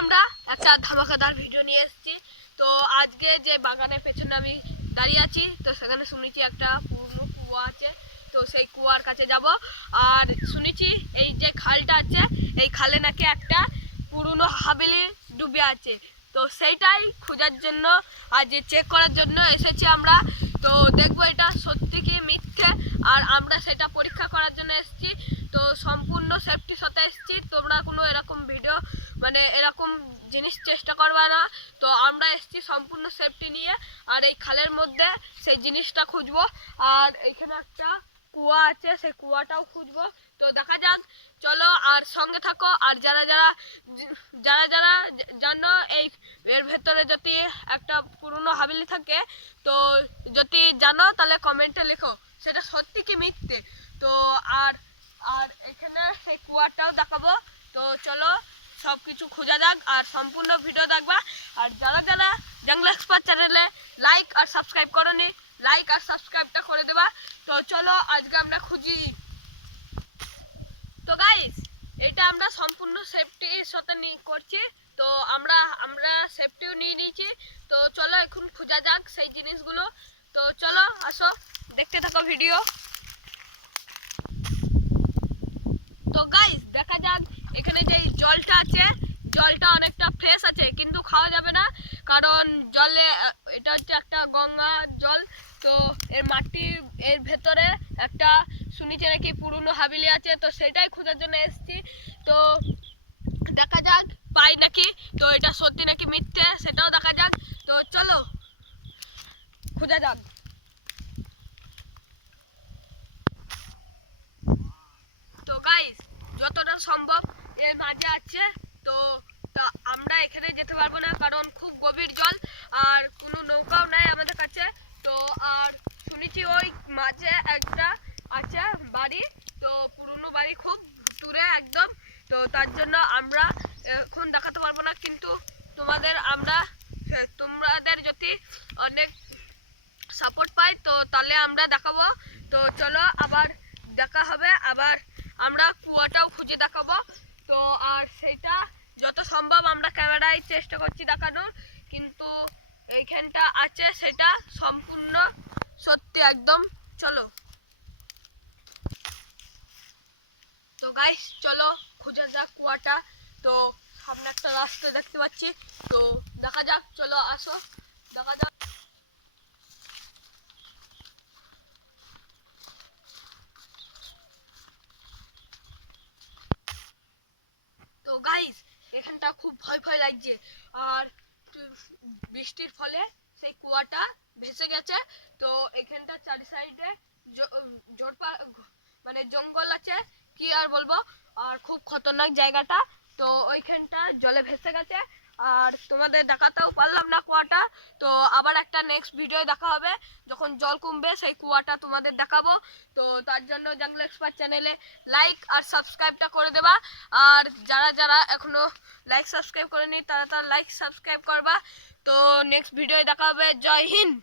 আমরা একটা ধামাকাদার ভিডিও নিয়ে এসেছি। তো আজকে যে বাগানের পেছনে আমি দাঁড়িয়ে আছি, তো সেখানে শুনেছি একটা পুরনো কুয়া আছে। তো সেই কুয়ার কাছে যাব। আর শুনেছি এই যে খালটা আছে, এই খালে নাকি একটা পুরনো হাবিলি ডুবে আছে। তো সেইটাই খোঁজার জন্য, আর যে চেক করার জন্য এসেছি আমরা। তো দেখব এটা সত্যি কি মিথ্যে, আর আমরা সেটা পরীক্ষা করার জন্য এসেছি। তো সম্পূর্ণ সেফটির সাথে এসেছি। তোমরা কোনো এরকম ভিডিও মানে এরকম জিনিস চেষ্টা করবে না। তো আমরা এসেছি সম্পূর্ণ সেফটি নিয়ে, আর এই খালের মধ্যে সেই জিনিসটা খুঁজবো। আর এখানে একটা কুয়া আছে, সেই কুয়াটাও খুঁজবো। তো দেখা যাক, চলো আর সঙ্গে থাকো। আর যারা যারা যারা যারা জানো এই এর ভেতরে যদি একটা পুরনো হাবিলি থাকে, তো যদি জানো তাহলে কমেন্টে লেখো। সেটা সত্যি কি মিথ্যে? তো আর আর এখানে সেই কুয়াটাও দেখাবো। তো চলো সব কিছু খোঁজা যাক আর সম্পূর্ণ ভিডিও দেখবা। আর যারা যারা জঙ্গল এক্সপার্ট চ্যানেলে লাইক আর সাবস্ক্রাইব করনি লাইক আর সাবস্ক্রাইবটা করে দেবা। তো চলো আজকে আমরা খুঁজি। তো গাইস এটা আমরা সম্পূর্ণ সেফটির সাথে করছি। তো আমরা আমরা সেফটিও নিয়ে নিয়েছি। তো চলো এখন খোঁজা যাক সেই জিনিসগুলো। তো চলো আসো, দেখতে থাকো ভিডিও তো গাইস দেখা যাক এখানে যে জলটা আছে জলটা অনেকটা ফ্রেশ আছে কিন্তু খাওয়া যাবে না কারণ জলে, এটা হচ্ছে একটা গঙ্গা জল, তো এর মাটির এর ভেতরে একটা শুনেছি নাকি পুরনো হাবিলি আছে, তো সেটাই খোঁজার জন্য এসেছি। তো দেখা যাক, পাই নাকি, তো এটা সত্যি নাকি মিথ্যে, সেটাও দেখা যাক। তো চলো, খোঁজা যাক। তো গাইস যতটা সম্ভব এর মাঝে আছে, তা আমরা এখানে যেতে পারব না, কারণ খুব গভীর জল আর কোনো নৌকাও নাই আমাদের কাছে। তো আর শুনেছি ওই মাঝে একটা আছে বাড়ি, তো পুরনো বাড়ি খুব দূরে একদম। তো তার জন্য আমরা এখন দেখাতে পারব না, কিন্তু তোমাদের আমরা, তোমাদের যদি অনেক সাপোর্ট পাই, তো তাহলে আমরা দেখাবো তো চলো আবার দেখা হবে আবার আমরা কুয়াটাও খুঁজে দেখাবো তো আর সেটা যত সম্ভব, আমরা ক্যামেরায় চেষ্টা করছি দেখানোর, কিন্তু এইখানটা আছে, সেটা সম্পূর্ণ সত্যি একদম, চলো। তো গাইস চলো, খুঁজে যাক কুয়াটা। তো সামনে একটা রাস্তা দেখতে পাচ্ছি, তো দেখা যাক, চলো, আসো। দেখা যাক তো গাইস এখানটা খুব ভয় ভয় লাগছে। আর বৃষ্টির ফলে সেই কুয়াটা ভেসে গেছে। তো এখানটা চারি সাইডে ঝোড়পা মানে জঙ্গল আছে, কি আর বলব? আর খুব খতরনাক জায়গাটা। তো ওইখানটা জলে ভেসে গেছে। আর তোমাদের দেখাতেও পারলাম না কুয়াটা। তো আবার একটা নেক্সট ভিডিও দেখা হবে, যখন জল কমবে সেই কুয়াটা তোমাদের দেখাবো। তো তার জন্য জঙ্গল এক্সপার্ট চ্যানেলে লাইক আর সাবস্ক্রাইবটা করে দেবা। আর যারা যারা এখনও লাইক সাবস্ক্রাইব করেনি, তারা তারা লাইক সাবস্ক্রাইব করবা। তো নেক্সট ভিডিও দেখা হবে। জয় হিন্দ!